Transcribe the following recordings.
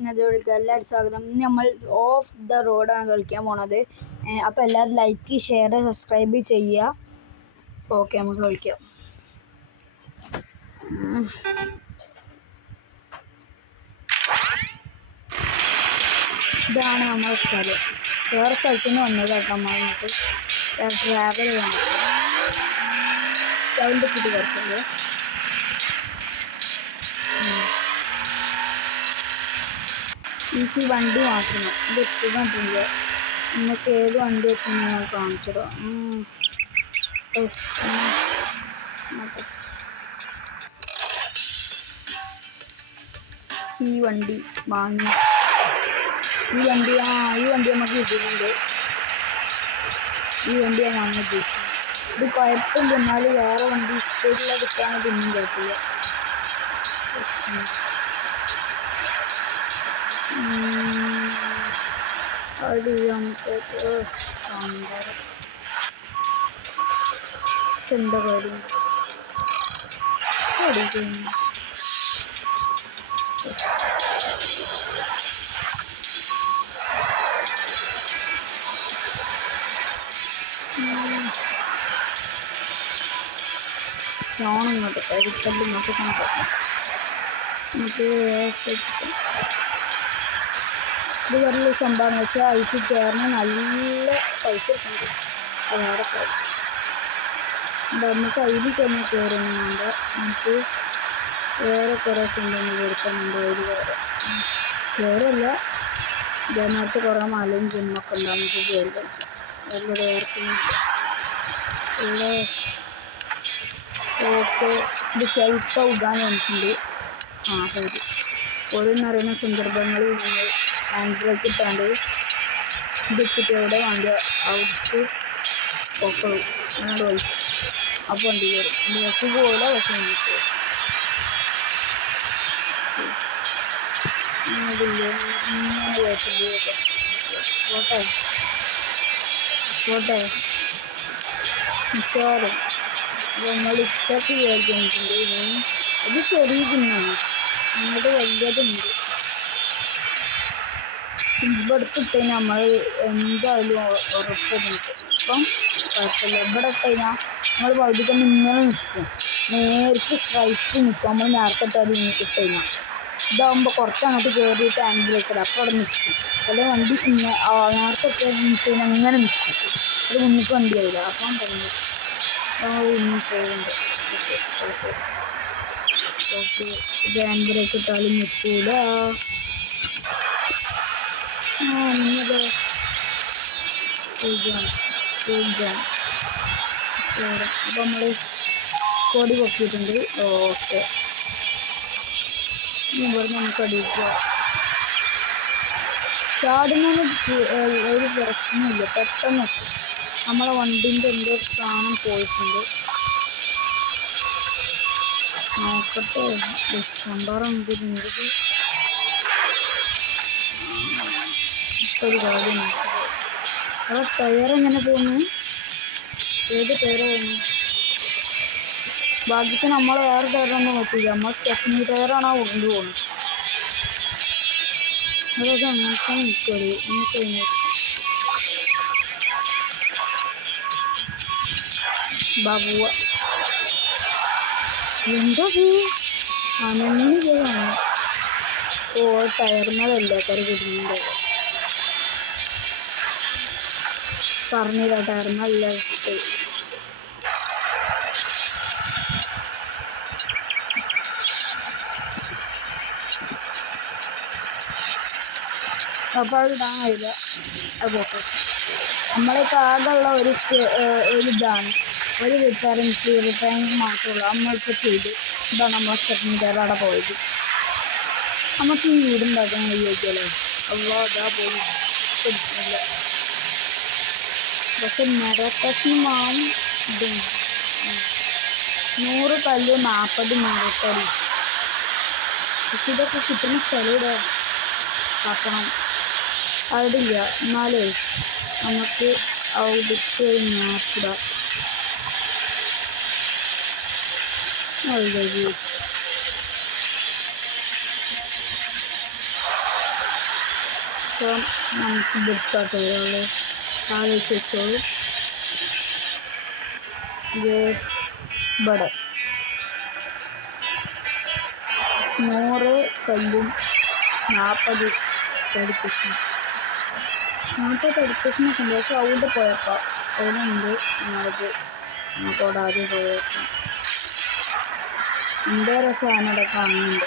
എല്ലാവരും സ്വാഗതം. ഇന്ന് നമ്മൾ ഓഫ് ദ റോഡാണ് കളിക്കാൻ പോണത്. അപ്പോൾ എല്ലാവരും ലൈക്ക്, ഷെയർ, സബ്സ്ക്രൈബ് ചെയ്യുക. ഓക്കെ, നമുക്ക് കളിക്കാം. ഇതാണ് നമ്മുടെ സ്ഥലം. വേറെ സ്ഥലത്ത് നിന്ന് വന്നത് കേട്ടോ. നമ്മൾ ട്രാവൽ ചെയ്യണം. സൗണ്ട് കിട്ടി കുറച്ചത്. എനിക്ക് വണ്ടി മാറ്റണം. ഇത് എത്തിക്കൊണ്ടില്ല. നിങ്ങൾക്ക് ഏത് വണ്ടി വെച്ച് ഞാൻ കാണിച്ചിടാം. ഈ വണ്ടി വാങ്ങി. ഈ വണ്ടി നമുക്ക് കിട്ടിയിട്ടുണ്ട്. ഈ വണ്ടി ഞാൻ വാങ്ങി ഉദ്ദേശിച്ചു. ഇത് കുഴപ്പമില്ല. എന്നാലും വേറെ വണ്ടി സ്പീഡിൽ കിട്ടാൻ പിന്നും കുഴപ്പമില്ല. അത് നമുക്ക് എന്താ കാര്യം സ്റ്റോൺ ഇങ്ങോട്ട് കരിക്കല്ല് ഇങ്ങോട്ട് കൊണ്ടുപോകാം. നമുക്ക് ഇത് വലിയ സംഭവമാണ്. പക്ഷേ അതിക്ക് കയറണം നല്ല പൈസ കിട്ടുന്നുണ്ട്. വേറെ കാര്യം നമുക്ക് അതിൽ തന്നെ കയറുന്നുണ്ട്. നമുക്ക് വേറെ കുറേ സംഭവങ്ങൾ കൊടുക്കുന്നുണ്ട്. ഒരു കയറല്ല, ഇതിനകത്ത് കുറേ മലയും കുന്നൊക്കെ ഉണ്ട്. നമുക്ക് കയറി കളിച്ചു വലിയ വേർക്കുന്നുണ്ട്. ഇവിടെ ഓക്കെ. ഇത് ചെൽപ്പ ഉഗാൻ വെച്ചിട്ടുണ്ട്. ശരി. ഓരോന്ന് അറിയുന്ന സന്ദർഭങ്ങളിൽ നിങ്ങൾ ഹാൻഡ് ബ്രേക്ക് ഇട്ടാണ്ട് ഇതിട്ടിട്ട് എവിടെ വേണ്ട ഔട്ട് ഒക്കെ അങ്ങോട്ട് വലിച്ചു. അപ്പോൾ വണ്ടി കയറും. ബ്രേക്ക് പോലെ പക്ഷേ നമുക്ക് ഇങ്ങനെ കയറ്റുമ്പോഴൊക്കെ പോട്ടെ പോട്ടെ നിസ്സാരം. അപ്പോൾ നമ്മൾ ഇത്രയ്ക്ക് കയറിക്കൊണ്ടിട്ടുണ്ട്. അത് ചെറിയ കുന്നാണ്, അങ്ങോട്ട് വലിയതുണ്ട്. ഇവിടുത്തെ നമ്മൾ എന്തായാലും ഉറപ്പിട്ടുണ്ട്. അപ്പം കുഴപ്പമില്ല. ഇവിടെ ഇട്ടുകഴിഞ്ഞാൽ നമ്മൾ വൈദ്യുതി ഇങ്ങനെ നിൽക്കും. നേർക്ക് സ്ട്രൈറ്റ് നിൽക്കും. നമ്മൾ നേരത്തെ ഇട്ടാൽ ഇട്ടുകഴിഞ്ഞാൽ ഇതാകുമ്പോൾ കുറച്ച് അങ്ങോട്ട് കയറിയിട്ട് ഹാൻഡ് ബ്രേക്ക് ഇടാം. അപ്പോൾ അവിടെ നിൽക്കും. അല്ലെങ്കിൽ വണ്ടി ഇങ്ങനെ നേരത്തെ ഇട്ട് നിൽക്കഴിഞ്ഞാൽ അങ്ങനെ നിൽക്കും. അത് മുന്നിട്ട് വണ്ടി ആയില്ല. അപ്പം പറഞ്ഞു മുന്നിൽ പോകുന്നുണ്ട്. Okay okay okay. ഇത് ഹാൻഡ് ബ്രേക്ക് ഇട്ടാലും നിൽക്കൂല. നിന്നത് സുഖം. അപ്പോൾ നമ്മൾ കൊടി പൊക്കിയിട്ടുണ്ട്. ഓക്കെ, ഇവിടെ നമുക്ക് അടിക്കുക. ചാടുന്നതിന് ഒരു പ്രശ്നമില്ല. പെട്ടെന്ന് നമ്മളെ വണ്ടീൻ്റെ എന്തോ സാധനം പോയിട്ടുണ്ട്. നോക്കട്ടെ. കണ്ടാറുണ്ട് നിങ്ങൾക്ക് ഒരു കാര്യം മനസ്സിലായി. അവിടെ ടയർ എങ്ങനെ പോകുന്നു? ഏത് ടയർ പോകുന്നു? ഭാഗ്യത്തിന് നമ്മൾ വേറെ ടയറൊന്നും നോക്കില്ല. നമ്മൾ സ്റ്റെപ്പിനി ടയറാണ് കൊണ്ടുപോകുന്നത്. അതൊക്കെ അങ്ങനത്തെ നിൽക്കരുത്. നമുക്ക് ബാബുവ എന്താ അനങ്ങി പോവാണ്. ഓ, ടയറിനതല്ല കറി കുടുങ്ങുന്നുണ്ട്. പറഞ്ഞില്ല, ടയറിനല്ല ഇട്ട്. അപ്പോൾ അത് ഇടാൻ കഴിയില്ല. അത് പോട്ടെ. നമ്മളേക്ക് ആകെയുള്ള ഒരു ഇതാണ്, ഒരു റിപ്പയറിങ് മാത്രമുള്ളൂ. നമ്മളിപ്പോൾ ചെയ്ത് ഇതാണ് നമ്മൾ സ്റ്റെപ്പിന് ടയർ അവിടെ പോയത്. നമുക്ക് ഈ വീടുണ്ടാക്കാൻ കഴിയുമല്ലോ. അല്ലോ അതാ പോയി പിടിക്കുന്നില്ല. പക്ഷെ മരക്കഷ്ണം വാങ്ങും. ഇതുണ്ട് 100 കല്ല് 40 മരത്തടി. പക്ഷെ ഇതൊക്കെ കിട്ടുന്ന സ്ഥലം ഇവിടെ ആക്കണം. അവിടില്ല. എന്നാലേ നമുക്ക് അവിടുത്തെ മാപ്പിടാം. അപ്പം നമുക്ക് ബുക്കാട്ട് ഒരാള് ആലോചിച്ച് വെച്ചോളൂ. ഇത് ഇവിടെ 100 കല്ലും 40 എഡ്യൂക്കേഷൻ 40 എഡ്യൂക്കേഷനൊക്കെ ഉണ്ട്. പക്ഷെ അവിടെ പോയപ്പോൾ അവിടെ ഉണ്ട്. നമുക്ക് അവിടെ ആദ്യം പോയേക്കാം. എൻ്റെ രസമാണ് അവിടെ കാണുന്നുണ്ട്.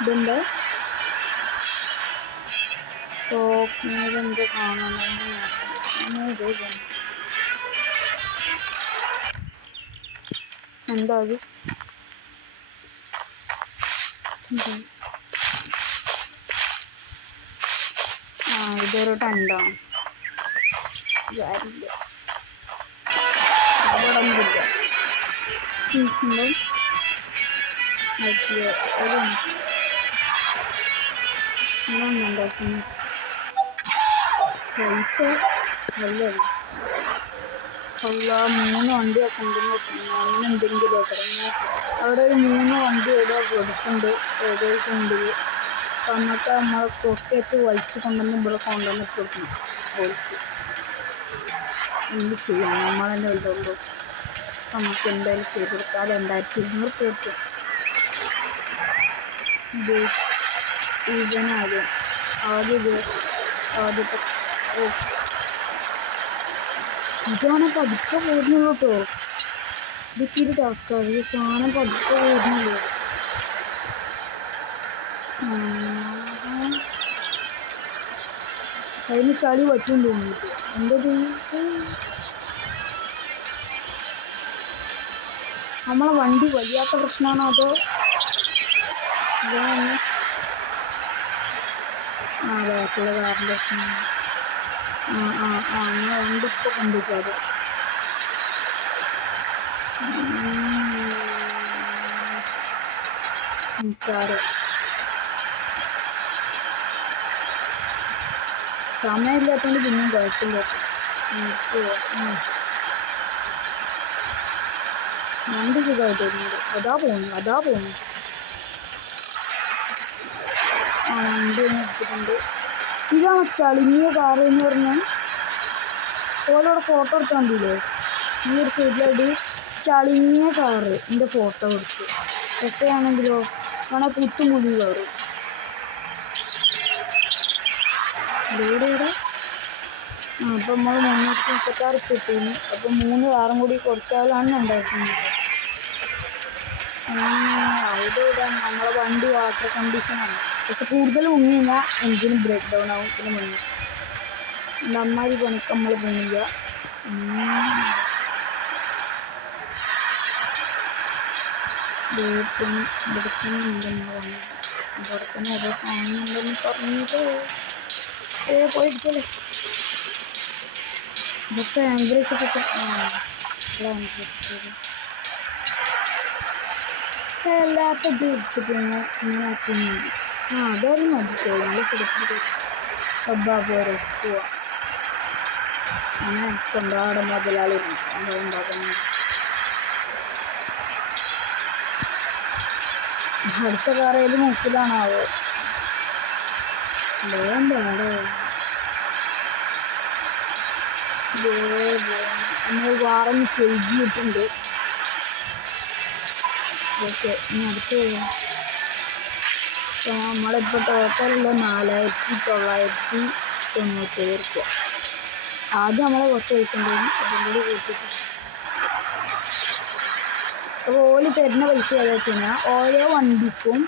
ഇതുണ്ട് ഇതെന്ത് കാണുന്നുണ്ട്. എന്താ അത്? ഇതൊരു ടെൻ്റാണ്. കാര്യമില്ല, അവിടെ ഒന്നുമില്ല. ഫീസുമ്പോൾ ഉണ്ടാക്കുന്നു പൈസ നല്ലത്. അല്ല 3 വണ്ടിയൊക്കെ ഉണ്ടെന്ന് വെക്കുന്നു. അങ്ങനെ എന്തെങ്കിലും പറഞ്ഞു. അവിടെ ഒരു 3 വണ്ടി ഇവിടെ കൊടുക്കുന്നുണ്ട് ഏതൊരു കുണ്ടിൽ. അപ്പം നമുക്ക് നമ്മളെ പൊക്കറ്റ് വലിച്ച് കൊണ്ടുവന്ന് ഇവിടെ കൊണ്ടുവന്ന് കൊടുക്കണം. ഓൾക്ക് എന്ത് ചെയ്യാം, നമ്മളെന്നെ ഉള്ളൂ. നമുക്ക് എന്തായാലും ചെയ്ത് കൊടുക്കാം. 2200 കിട്ടും. ഇത് ഇതിനാദ്യം ആദ്യത്തെ ഇതാണ് പതുക്കെ പോകുന്നുള്ളൂ കേട്ടോ. ഇതൊക്കെ ടാസ്ക്കാണ്. ഈ സാധനം പതുക്കെ പോകുന്നുള്ളൂ. അതിന് ചളി പറ്റും തോന്നിയിട്ട് എന്താ ചെയ്യും. നമ്മളെ വണ്ടി വലിയാത്ത പ്രശ്നമാണോ അതോ ഇതാണ് ബാക്കിയുള്ള കാറിൻ്റെ പ്രശ്നമാണ്. അങ്ങനെ വണ്ടി ഇപ്പോൾ കൊണ്ടുവച്ചത് നിസ്സാരം. സമയമില്ലാത്തതുകൊണ്ട് പിന്നെയും കുഴപ്പമില്ല. വണ്ടി സുഖമായിട്ട് വരുന്നുണ്ട്. അതാ പോകുന്നു. വണ്ടി ഒന്ന് വെച്ചിട്ടുണ്ട്. ഇതാണ് ചളിങ്ങിയ കാറ് എന്ന് പറഞ്ഞാൽ ഓരോടെ ഫോട്ടോ എടുക്കാൻ കണ്ടില്ലേ. ഈ ഒരു സൈഡിലായിട്ട് ചളിങ്ങിയ കാറ് എൻ്റെ ഫോട്ടോ എടുത്തു. പക്ഷേ ആണെങ്കിലോ കാണാൻ പുത്തുമുടി കയറും. ഇവിടെ അപ്പം നമ്മൾ 336 കിട്ടുന്നു. അപ്പം 3 കാറും കൂടി കൊടുത്താലാണ് ഉണ്ടാക്കുന്നത്. അവിടെ നമ്മളെ വണ്ടി വാട്ടർ കണ്ടീഷനാണ്. പക്ഷെ കൂടുതൽ മുങ്ങി കഴിഞ്ഞാൽ എഞ്ചിന് ബ്രേക്ക് ഡൗൺ ആവും. പിന്നെ മുങ്ങി നന്നായി പണിക്ക് നമ്മൾ പോണില്ല. ഇവിടെ തന്നെ ഏതോ കാണുന്നുണ്ടെന്ന് പറഞ്ഞത് പോയിരിക്കല്ലേ. ഇതൊക്കെ ആംബ്രേക്കൊക്കെ എല്ലാത്ത ഇത് ഇടിച്ചിട്ട് ഇങ്ങനെ ആക്കുന്നുണ്ട്. അതായാലും മതിക്കോ. നല്ല സുഖത്തിൽ പോരെ പോവാ. അങ്ങനെ കൊണ്ടാടെ മുതലാളി ഉണ്ടാക്കുന്നു. അടുത്ത കാറയിൽ മൂക്കിലാണാവോ. വേണ്ടാടോ നമ്മൾ വാറൊന്ന് കഴുകിയിട്ടുണ്ട്. ഓക്കെ, ഇനി അടുത്ത് നമ്മളിപ്പോൾ ടോട്ടലുള്ള 4997 രൂപ. ആദ്യം നമ്മളെ കുറച്ച് പൈസ ഉണ്ടായിരുന്നു, അതും കൂടി കൂട്ടിയിട്ട്. അപ്പോൾ ഓല് തരുന്ന പൈസ ഏതാ വെച്ച് കഴിഞ്ഞാൽ ഓരോ വണ്ടിക്കും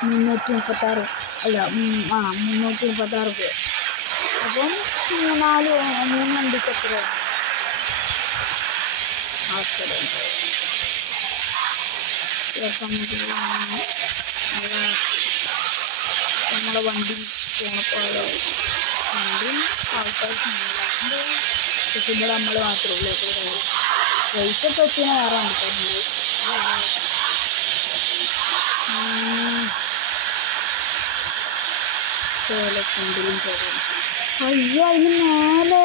336 അല്ല 336 രൂപ. അപ്പം 3 വണ്ടിക്ക് എത്ര നമ്മളെ വണ്ടി പോണപ്പോൾ വണ്ടി ആൾക്കാർക്ക് പക്ഷെ ഇവിടെ നമ്മൾ മാത്രമേ ഉള്ളൂ. പൈസ ഒക്കെ വെച്ച് കഴിഞ്ഞാൽ വേറെ വണ്ടിക്കാരുണ്ട്. കൊണ്ടിലും പോകും. അയ്യോ അതിന് മേലെ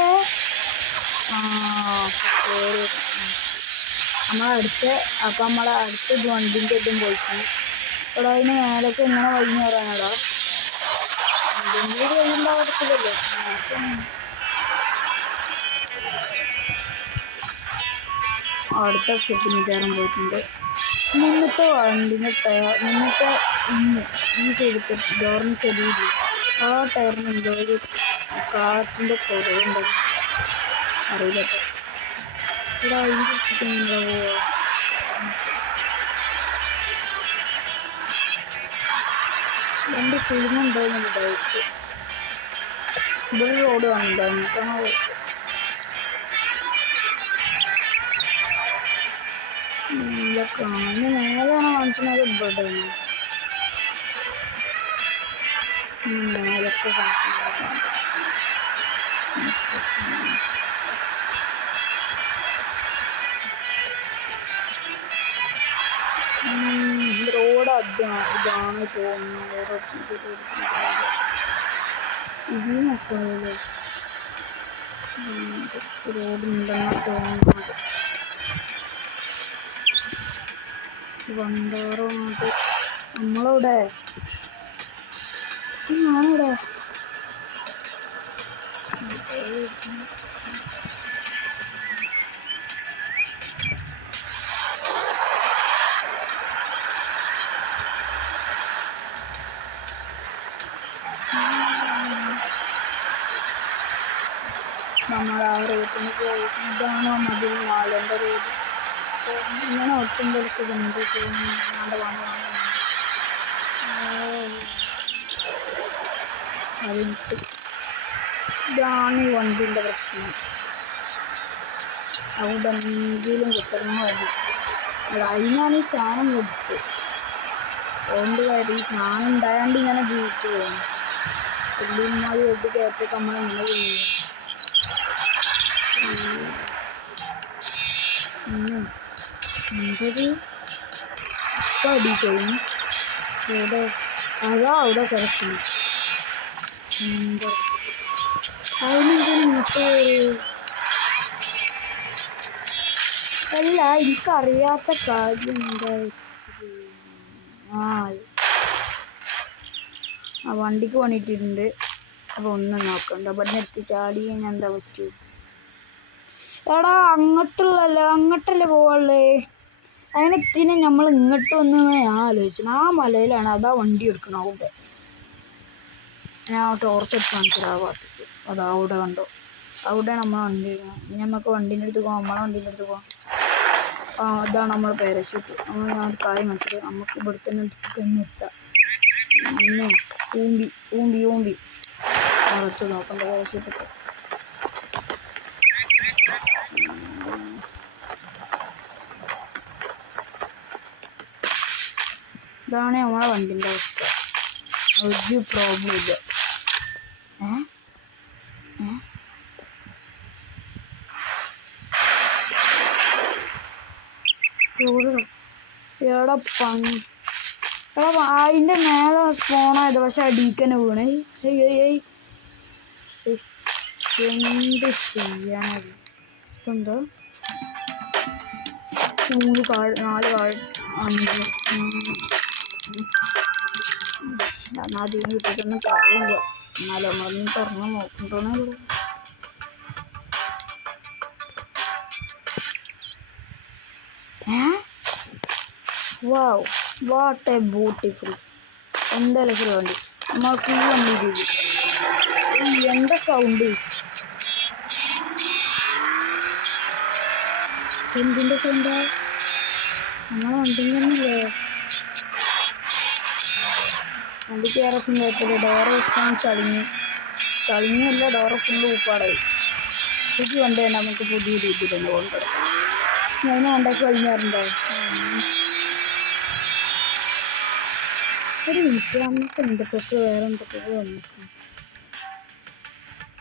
അപ്പം നമ്മളെ അടുത്ത വണ്ടിൻ്റെ ഇതും പോയിക്കണം. ഇവിടെ അതിന് മേലേക്ക് എങ്ങനെ വഴിഞ്ഞ് പറയാനടാ. എന്തെങ്കിലും വഴിയുണ്ടാവത്തില്ലല്ലോ. അടുത്ത സ്റ്റെപ്പിന് കയറാൻ പോയിട്ടുണ്ട്. മുന്നത്തെ വണ്ടിൻ്റെ മുന്നത്തെ ഈ സൈഡത്തെ ഡോറിന് ചെടിയില്ല, ആ ടയറിന് എന്തോ ഒരു കാറ്റിൻ്റെ കുറവുണ്ട്, അറിയില്ല. ഇവിടെ ഇതിൻ്റെ വണ്ടി ഫിലിമുണ്ടോ എന്നൊരു ഡൗട്ട്. ഇവിടെ റോഡ് കാണുന്നുണ്ടോ എന്നിട്ടാണോ കാണുന്ന മേലാണ് കാണിക്കുന്നത്. ഇവിടെ മേലൊക്കെ കാണിക്കുന്നത് റോഡ് ഇതാണ് തോന്നുന്നത്. ഇതിനൊക്കെ റോഡുണ്ടെന്നാണ് തോന്നുന്നത്. വണ്ടാറുണ്ട് നമ്മളിവിടെ. ഞാനിവിടെ നമ്മൾ ആ റോഡിന് പോയി. ഇതാണോ മതിൽ നാളെൻ്റെ റോഡ്. ഇങ്ങനെ ഒട്ടും സുഖമുണ്ട് തോന്നുന്നു. അതിട്ട് ഇതാണ് ഈ വണ്ടിൻ്റെ പ്രശ്നം. അവിടെ എന്തെങ്കിലും കുത്തരണം മതി. അതിനാണ് ഈ സാധനം കൊടുത്ത് അതുകൊണ്ട് കാര്യം ഈ സാധനം ഉണ്ടായാണ്ട് ഇങ്ങനെ ജീവിച്ചു പോകുന്നു. പുള്ളിമാരി വെട്ടി കയറ്റൊക്കെ നമ്മളിങ്ങനെ ചെയ്യുന്നു. എന്തൊരു അടി കഴിഞ്ഞു ഇവിടെ. അതാ അവിടെ കിടക്കുന്നു. അതിനെന്തെങ്കിലും ഇങ്ങോട്ട് അല്ല, എനിക്കറിയാത്ത കാര്യം എന്താ വെച്ചത്. ആ വണ്ടിക്ക് പണിയിട്ടിട്ടുണ്ട്. അപ്പോൾ ഒന്നും നോക്കണ്ട. ഇവിടെ നിർത്തി ചാടി കഴിഞ്ഞാൽ എന്താ പറ്റൂ. എടാ അങ്ങോട്ടല്ലേ പോവാനുള്ളേ. അതിനെത്തിനെ നമ്മൾ ഇങ്ങോട്ട് വന്ന് ഞാൻ ആലോചിച്ചു. ആ മലയിലാണ് അതാ വണ്ടി എടുക്കണം. അവിടെ ഞാൻ ടോർച്ച് എടുത്ത് കാണിച്ചത് ആ ഭാഗത്തേക്ക്. അതാ അവിടെ കണ്ടോ, അവിടെ നമ്മൾ വണ്ടി എടുക്കണം. ഇനി നമുക്ക് വണ്ടീൻ്റെ അടുത്ത് പോകാം. നമ്മളെ വണ്ടീൻ്റെ അടുത്ത് പോകാം. അതാണ് നമ്മൾ പാരഷൂട്ട്. ഞാൻ കാര്യം കാണിച്ചത്. നമുക്ക് ഇവിടെ തന്നെ എത്താം. ഊമ്പി അകത്ത് നോക്കണ്ട പാരഷൂട്ടൊക്കെ. ഇതാണ് നമ്മളെ വണ്ടിൻ്റെ അവസ്ഥ. ഒരു പ്രോബ്ലം ഇല്ല. എടാ അതിൻ്റെ മേലെ സ്പോണായത്, പക്ഷെ അടിക്കന്നെ വീണേ. എന്ത് ചെയ്യാനത്. ഇതെന്താ 3 കാൾ 4 കാൾ 5 അധികം കിട്ടിയിട്ടൊന്നും കാര്യമില്ല. എന്നാലും നമ്മളൊന്നും തുറന്ന് നോക്കണ്ടോന്നേ ഉള്ളൂ. വാവ്, വാട്ട് എ ബ്യൂട്ടിഫുൾ. എന്താ രസം വണ്ടി. നമ്മൾക്ക് ഈ വണ്ടി ചെയ്തു. എന്താ സൗണ്ട്. എന്തിൻ്റെ സൗണ്ടാ. നമ്മളെ വണ്ടിയിൽ തന്നെയല്ലേ. വണ്ടി കയറത്തും കുഴപ്പമില്ല. ഡോറ് വെച്ചാൽ ചളിഞ്ഞല്ല, ഡോറ് ഫുള്ള് ഊപ്പാടായി. പുതിയ വണ്ടിയാണ് നമുക്ക് പുതിയ രീതിയിൽ തന്നെ കൊണ്ടുവരാം. ഞാൻ വണ്ടിയൊക്കെ കഴിഞ്ഞാറുണ്ടാവും. ഒരു മിനിറ്റ്, നമുക്ക് എന്തൊക്കെ വേറെ എന്തൊക്കെ വന്നിട്ടുണ്ട്.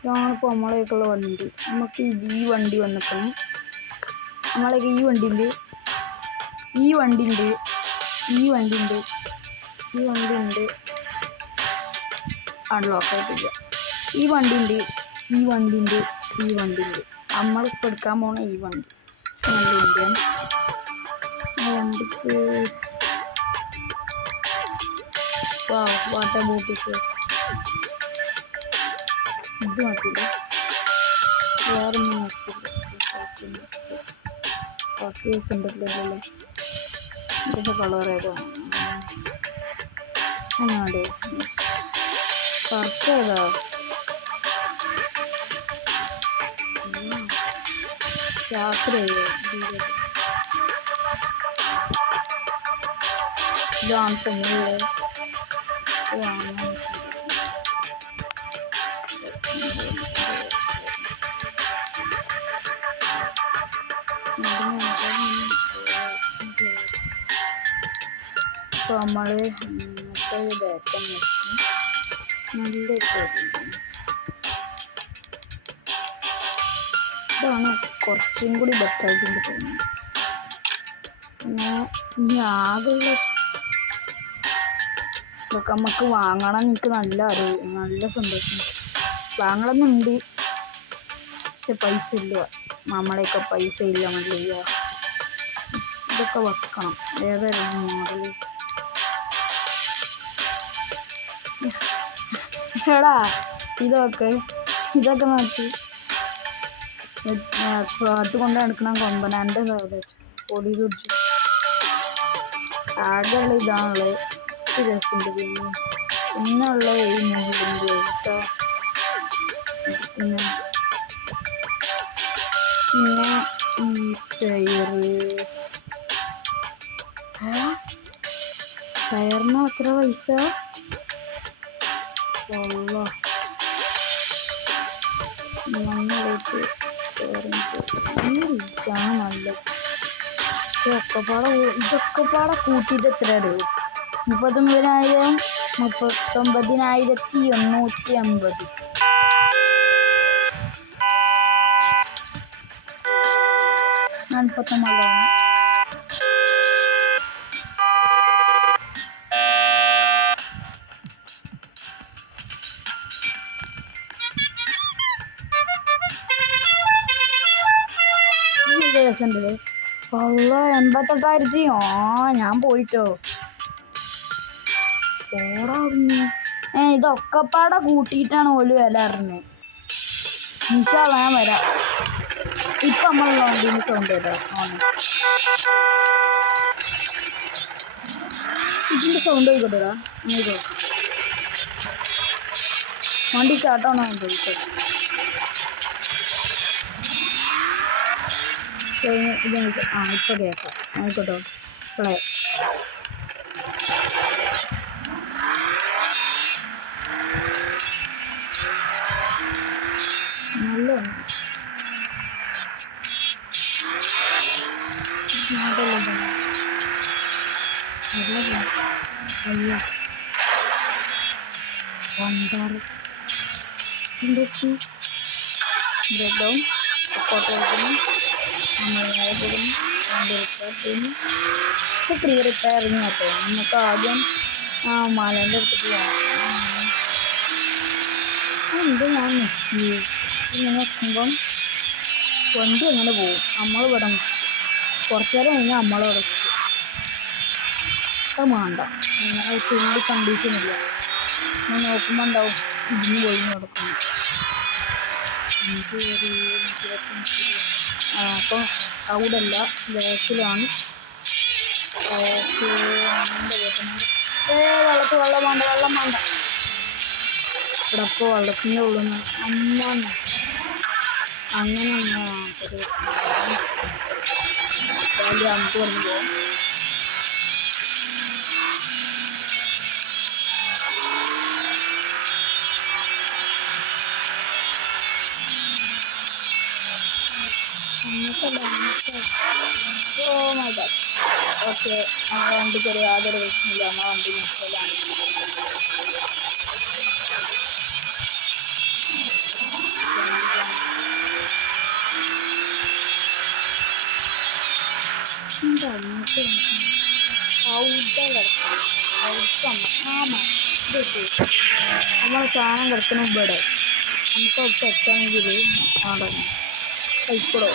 ഇതാണിപ്പോൾ നമ്മളേക്കുള്ള വണ്ടി. നമുക്ക് ഈ വണ്ടി വന്നിക്കണം. നമ്മളൊക്കെ ഈ വണ്ടി ഉണ്ട് അൺലോക്ക് ആയിട്ടില്ല. ഈ വണ്ടി ഉണ്ട്. നമ്മളിപ്പോൾ എടുക്കാൻ പോണ ഈ വണ്ടി നല്ല വണ്ടിയാണ്. ആ വണ്ടിക്ക് വാട്ട് എ ബ്യൂട്ടിഫുൾ. ഇത് നോക്കില്ല, വേറൊന്നും നോക്കില്ല. ബാക്കി പൈസ ഉണ്ടല്ലോ അല്ലേ. ഇതിൻ്റെ കളർ ഏതാ? അങ്ങാട് കറുപ്പ് ഏതാ? രാത്രി ഇതാണ് തന്നെ വാങ്ങാൻ. അപ്പോൾ നമ്മൾ മറ്റൊരു ബാറ്റം വെച്ച് നല്ലൊരു ഇതാണ് കുറച്ചും കൂടി ബെറ്ററായിട്ട് എനിക്ക് തോന്നുന്നു. പിന്നെ ഇനി ആകെയുള്ള ഇതൊക്കെ നമുക്ക് വാങ്ങണം. എനിക്ക് നല്ല സന്തോഷം. വാങ്ങണമെന്നുണ്ട്, പക്ഷെ പൈസ ഇല്ല. നമ്മളെയൊക്കെ പൈസ ഇല്ല. മതിയ ഇതൊക്കെ വെക്കണം. ഏതായാലും മോഡൽ എടാ ഇതൊക്കെ നോക്കി കാട്ട് കൊണ്ട് നടക്കണം. കൊമ്പനാൻ്റെ പൊടി കുടിച്ചു ആകെയുള്ള ഇതാണുള്ളത്. രസമുണ്ട്. പിന്നുള്ള ഈ മൂവിൻ്റെ കേട്ടോ. പിന്നെ ടയറിന് എത്ര പൈസ? നന്നായിട്ട് നല്ലത്. ഇതൊക്കെ പാടെ കൂട്ടിയിട്ട് എത്ര ഇടും? 39,850. ഞാൻ 39 രസമുണ്ട്. 88,000. ഞാൻ പോയിട്ടോ ഓടാവുന്നു. ഇതൊക്കെ പാടെ കൂട്ടിയിട്ടാണ് ഓല് വില അറിഞ്ഞത്. ഇൻഷാ അല്ലാഹ് ഞാൻ വരാം. ഇപ്പം നമ്മൾ വണ്ടീൻ്റെ സൗണ്ട് കേട്ടോ. ഇതിൻ്റെ സൗണ്ട് ആയിക്കോട്ടെടാ. വണ്ടി ചാട്ടാണോ ചോദിച്ചോ. ഇത് ഇപ്പോൾ കേൾക്കാം. ആയിക്കോട്ടോ പ്ലേ. നല്ല അയ്യ വണ്ടാറ് എന്തൊക്കെ ബ്രെഡും ഫോട്ടോയ്ക്കുന്നു. നമ്മളായതിന് ഫ്രീ റിപ്പയറിങ് കേട്ടോ. നമുക്ക് ആദ്യം മലേൻ്റെ അടുത്തേക്ക് പോകാം. എന്ത് ഞാൻ നിൽക്കി ഇങ്ങനെ വെക്കുമ്പം വണ്ടി അങ്ങനെ പോവും. നമ്മൾ ഇവിടെ കുറച്ച് നേരം കഴിഞ്ഞാൽ നമ്മളവിടെ അത് വേണ്ട. ഫുള്ള് കണ്ടീഷനില്ല. ഞാൻ നോക്കുമ്പോൾ ഉണ്ടാവും ഇതിന് പോയി നടക്കുന്നു. അപ്പം അവിടെ അല്ല, ബാക്കിലാണ്. വെള്ളം വേണ്ട ഇവിടെ ഇപ്പോൾ വെള്ളത്തിൻ്റെ ഉള്ളിൽ നിന്ന് അങ്ങനെ ഒരു നമുക്ക് പറഞ്ഞു പോകും. ഓക്കെ, നമ്മുടെ വണ്ടിക്ക് യാതൊരു പ്രശ്നമില്ല. നമ്മുടെ വണ്ടി നിൽക്കലാണ്. നമ്മളെ സാധനം കിടക്കണം ഇവിടെ. നമുക്ക് ഒക്കെ എത്തണമെങ്കിൽ അവിടെ കഴിക്കടോ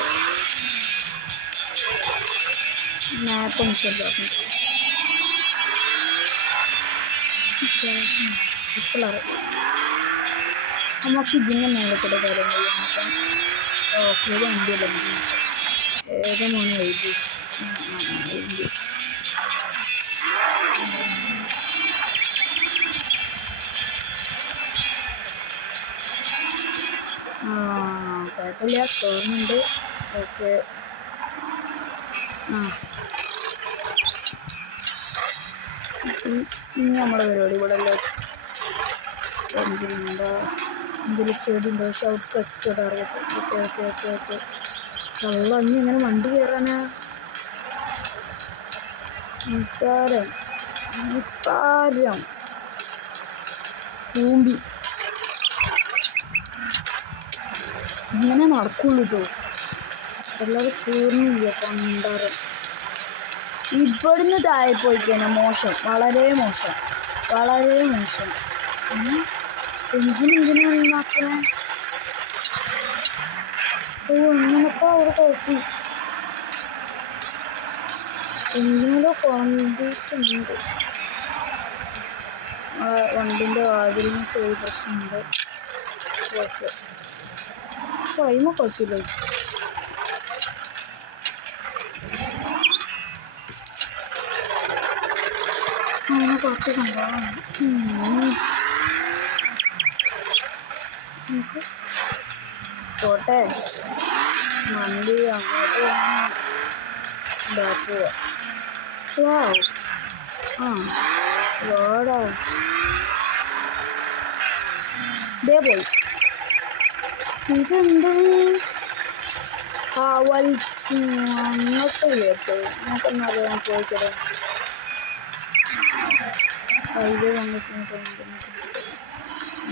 മാപ്പ് ചെറുതാക്കും. നമുക്ക് ഇതിൻ്റെ മേലെ കൂടെ കാര്യം ചെയ്യാം. അപ്പം ഓഫ് റോഡ് വണ്ടിയല്ല ഏക മോനെ എഴുതി എഴുതി കുഴപ്പമില്ല, തോന്നുന്നുണ്ട്. ഓക്കെ. ഇനി നമ്മളെ പരിപാടി ഇവിടെ അല്ലേ. എന്തിനുണ്ടോ എന്തെങ്കിലും ചെടിയുണ്ടോ? ഷൗട്ട് കച്ചോടാ. Okay okay okay okay. കള്ള ഇനി എങ്ങനെ വണ്ടി കയറാനാ? നിസ്സാരം നിസ്സാരം കൂമ്പി ഇങ്ങനെ നടക്കുള്ളൂ കേട്ടോ. അല്ലാതെ കയറുന്നില്ല പണ്ടാരം. ഇവിടുന്ന് താഴെ പോയി കഴിഞ്ഞാൽ മോശം, വളരെ മോശം, വളരെ മോശം. എന്തിനെന്തിനാ നന്നാക്കണേ? ഓ അങ്ങനൊക്കെ അവിടെ കുഴപ്പി എങ്ങനെയോ കൊണ്ടിട്ടുണ്ട്. വണ്ടിൻ്റെ വാതിലിന് ചെറിയ പ്രശ്നമുണ്ട്. ഓക്കെ, ടൈമ കുഴപ്പമില്ല. അങ്ങനെ കുറച്ച് സംഭവമാണ്. പോട്ടെ, വണ്ടി അങ്ങോട്ട് ബാക്ക് റോഡാ ദേ പോയി. ഇതെന്ത് വലിച്ചു അങ്ങോട്ട് കേട്ടോ? നമുക്കൊന്നറിയാൻ പോയിക്കട ഇത് വന്നിട്ട്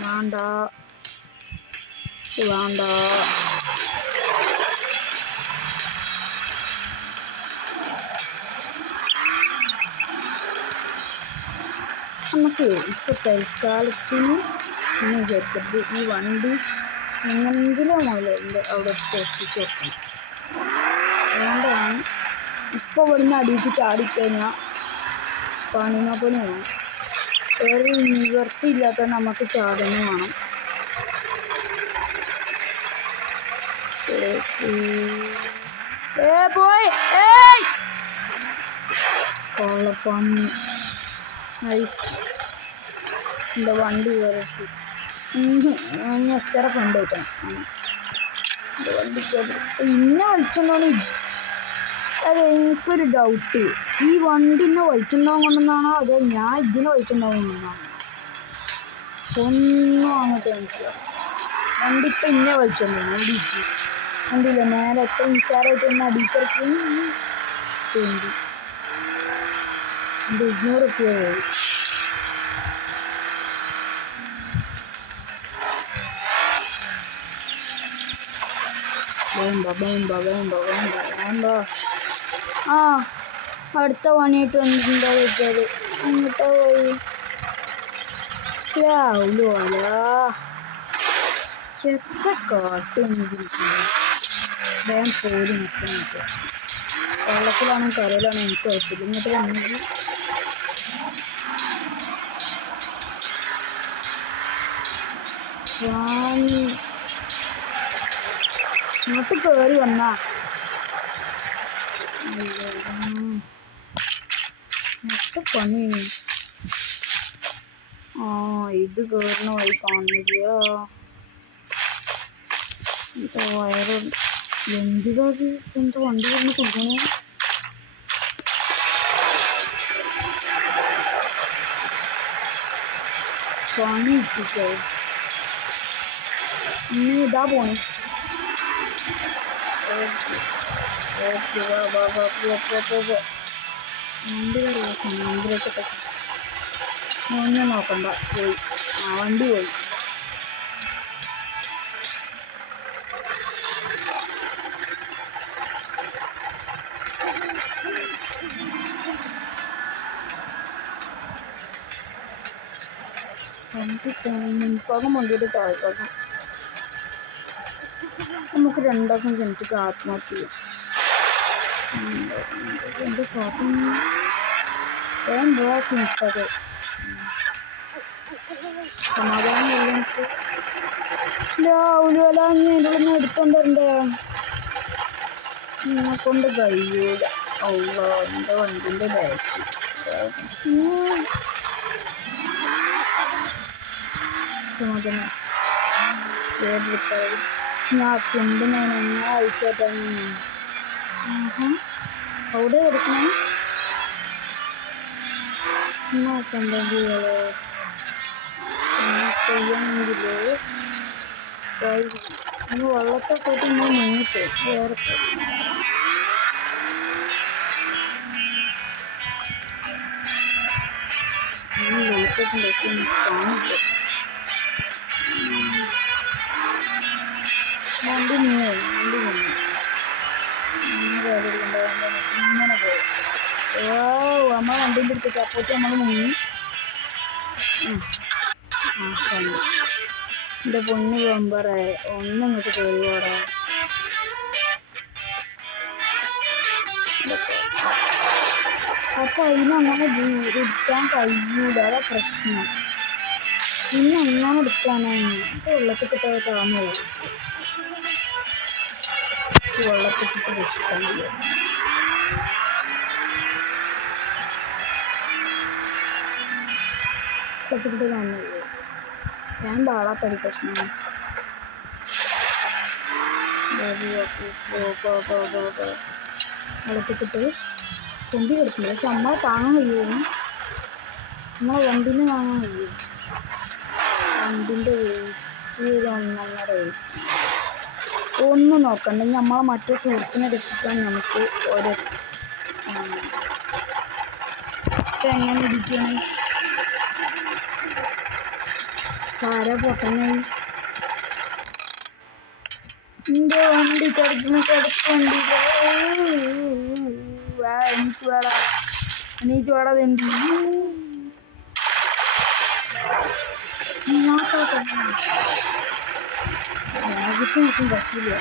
വേണ്ട വേണ്ട. നമുക്ക് ഇപ്പോൾ തൽക്കാലത്തിന് എന്ന് വിചാരിക്കരുത്, ഈ വണ്ടി എങ്ങനെങ്കിലും മുതലുണ്ട് അവിടെ എത്തിച്ച് വെക്കണം. അതുകൊണ്ടാണ് ഇപ്പോൾ ഇവിടുന്ന് അടിയിച്ച് ചാടിക്കഴിഞ്ഞാൽ പണിയാണ്. വേറെ നിവർത്തിയില്ലാത്ത നമുക്ക് ചാടനും വേണം. പോയി കൊള്ളപ്പണി. എൻ്റെ വണ്ടി കയറി എത്ര ഫ്രണ്ട് വെച്ചാണ് എൻ്റെ വണ്ടി കയറി ഇന്നെ വലിച്ചോണ്ടാണ്. അതെ, എനിക്കൊരു ഡൗട്ട്, ഈ വണ്ടി എന്നെ വലിച്ചുണ്ടാവും കൊണ്ടെന്നാണോ അതോ ഞാൻ ഇതിനെ വലിച്ചുണ്ടാവും കൊണ്ടെന്നാണോ? ഒന്നും അങ്ങോട്ട് മനസ്സിലാവും. വണ്ടി ഇപ്പം ഇന്നെ വലിച്ചോണ്ടാണ് അടിയിട്ട്. കണ്ടില്ല നേരെ എത്ര നിസ്സാരമായിട്ട് ഒന്ന് അടിയിറക്കി. വേണ്ടി 200 റുപ്യ പോയി. വേണ്ട വേണ്ട വേണ്ട വേണ്ട വേണ്ട. അടുത്ത പണിയായിട്ട് വന്നിട്ടുണ്ടോ വെച്ചാൽ അങ്ങോട്ടാ പോയി. രാവിലെ എത്ര കാട്ടും വേഗം പോലും നിൽക്കുന്നുണ്ട്. വെള്ളത്തിലാണോ കരയിലാണോ എനിക്ക് കുഴപ്പമില്ല. ഇങ്ങോട്ട് വന്നെങ്കിൽ ഇങ്ങോട്ട് കയറി വന്നാ എത്ര പണി. ഇത് കയറുന്ന വഴി കാണുന്നില്ല. എന്താ വയറുണ്ട് എന്തിതാ അത്? എന്താ വണ്ടി കൊണ്ട് കൊടുക്കണേ? പണി ഇട്ടിട്ടോ ഇനി ഇതാ പോണേ. ഓക്കെ വണ്ടിയിലൊക്കെ ഒന്നും നോക്കണ്ട, പോയി വണ്ടി പോയി. മുൻഭാഗം വണ്ടിയുടെ താഴ്ഭാഗം നമുക്ക് രണ്ടാക്കും ജനിച്ചിട്ട് ആത്മഹത്യ ചെയ്യാം. എൻ്റെ കാട്ടും വേഗം പോകാൻ നിൽക്കാതെ സമാധാനം എനിക്ക് രാവിലെ അതിൻ്റെ ഉള്ളിൽ നിന്ന് എടുത്തോണ്ടേ എന്നെ കൊണ്ട് കഴിയൂല. എൻ്റെ വണ്ടിൻ്റെ ബാക്ക് സമാധാനം ഞാൻ കൊണ്ട് ഞാൻ എങ്ങനെ അയച്ചേട്ടാണ് അവിടെ എടുക്കണം സ്വന്തം ചെയ്യാണെങ്കില് ഇന്ന് വെള്ളത്തെ കൂട്ടി നമ്മൾ മുങ്ങിട്ട് വേറെ വെളുത്തിട്ടുണ്ട് പക്ഷെ കാണിട്ട് വണ്ടി മുങ്ങി ഇങ്ങനെ പോയി. നമ്മളെ വണ്ടീൻ്റെ അടുത്തേക്ക് അപ്പോഴത്തെ നമ്മൾ മുങ്ങി. എൻ്റെ പൊന്ന് വെമ്പറേ ഒന്നും ഇങ്ങോട്ട് കയറിയോടാ. അപ്പോൾ അതിനങ്ങനെ എടുക്കാൻ കഴിയൂല, അതാ പ്രശ്നം. പിന്നെ എങ്ങനെ എടുക്കാനാണ് വെള്ളത്തിൽ കിട്ടാൻ താമോ വെള്ളത്തിൽ കിട്ടി രക്ഷിക്കാൻ വെള്ളത്തിക്കിട്ട് താമോ ഞാൻ പാളാത്തടി പ്രശ്നം. വെള്ളത്തിക്കിട്ട് കൊണ്ടി കിടക്കില്ല പക്ഷെ നമ്മളെ താങ്ങാൻ കഴിയുമോ? നമ്മളെ വണ്ടിന് താങ്ങാൻ കഴിയും. വണ്ടിൻ്റെ വെയിറ്റ് 1.5 ഒന്നും നോക്കണ്ട. നമ്മളെ മറ്റേ സുഹൃത്തിനെ രക്ഷിക്കാൻ നമുക്ക് ഒരു എങ്ങനെ ഇരിക്കണേ ആരാ പൊട്ടണേ? എൻ്റെ വണ്ടി കിടപ്പുണ്ട്. എനിക്ക് വേടാ എൻ്റെ രാജ്യത്ത് നോക്കും പറ്റില്ല.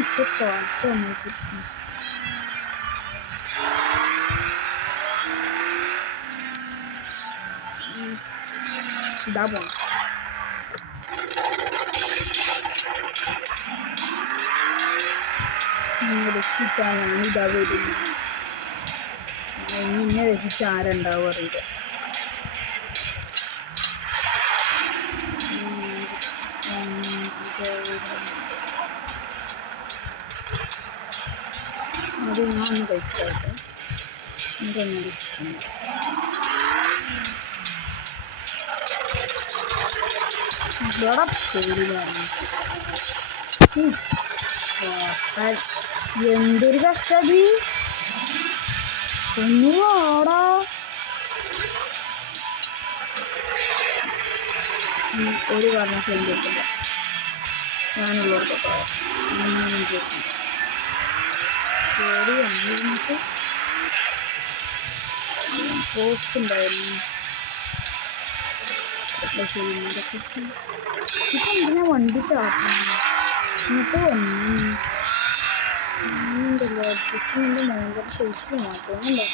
ഇപ്പൊ കാട്ട് അന്വേഷിക്കും. ഇതാ പോണം രക്ഷിക്കാനാണ് ഇതാ വരുന്നത്. നിന്നെ രക്ഷിച്ച ആരുണ്ടാവും അറിയില്ല. അത് ഞാൻ ഒന്ന് കഴിച്ചിട്ടാട്ടെ. ഇതൊന്നും രക്ഷിക്കണം. ഇവിടെ പേരിലാണ് എന്തൊരു കഷ്ടതി ഒന്നുകൂടാ. ഒരു കാരണവശാലും കേൾക്കില്ല. ഞാനുള്ളവർക്കൊക്കെ കേൾക്കില്ല. പേടി വന്നിരുന്നിട്ട് പോസ്റ്റ് ഉണ്ടായിരുന്നു. ഇപ്പം എന്തിനാ വണ്ടി താക്കണം? എന്നിട്ട് വന്നു ഉണ്ടല്ലോ കൊച്ചിൻ്റെ ഭയങ്കര ഷെയ്ക്ക് മാറ്റുന്നുണ്ടോ?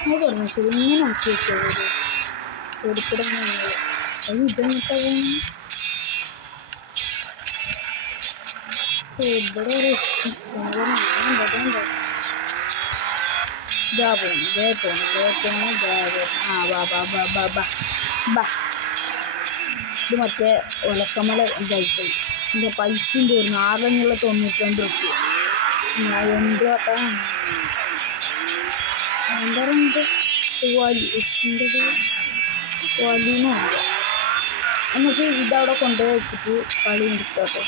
അത് പറഞ്ഞു ശരി ഇങ്ങനെ ആക്കി വെച്ചത് ചെറുപ്പിട അത് ഇതെന്നിട്ടാ പോകുന്നു. ഇവിടെ ഒരു സാധനം അതുകൊണ്ടോ ഇതാ പോകുന്നു ഇതേ പോകുന്നു. ഇത് മറ്റേ ഒലക്കമല ഇതായിപ്പോയി. എൻ്റെ പൈസയും തീർന്നു. 692 റുപ്യ. ഞാൻ എന്താ എന്താറുണ്ട് വലിയുന്നുണ്ട്. നമുക്ക് ഇതവിടെ കൊണ്ടുപോയി വെച്ചിട്ട് കളി എടുക്കാട്ടോ.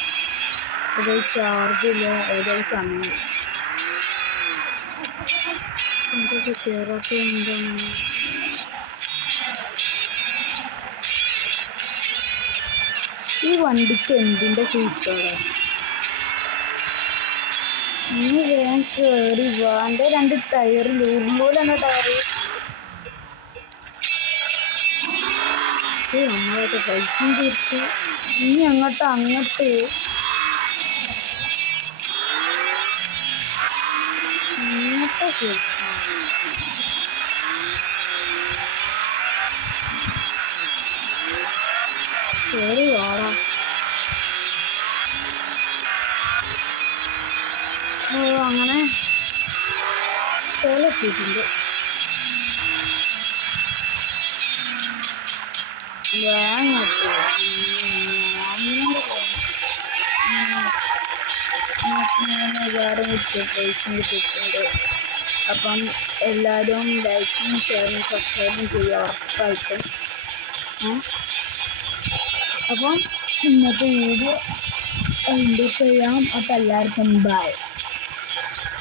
അത് ചാർജില്ല. ഏതായാലും സമയം എന്തൊക്കെ കയറാത്ത എന്താണ്? ഈ വണ്ടിക്ക് എന്തിൻ്റെ സീറ്റാണ്? ഇനി വേഗം കയറി വാൻ്റെ 2 ടയർ ലൂറിലൂടെയാണ് ടയറ്. നമ്മളൊക്കെ പൈസയും തീർത്ത് ഇനി അങ്ങോട്ട് ഇങ്ങോട്ട് അങ്ങനെ സ്ഥലത്തിട്ടുണ്ട്. വേറെ പ്ലേസും കിട്ടിയിട്ടുണ്ട്. അപ്പം എല്ലാവരും ലൈക്കും ഷെയറും സബ്സ്ക്രൈബും ചെയ്യുക ഉറപ്പായിട്ടും. അപ്പം ഇന്നത്തെ വീഡിയോ എൻ്റെ ചെയ്യാം. അപ്പം എല്ലാവർക്കും ബൈ.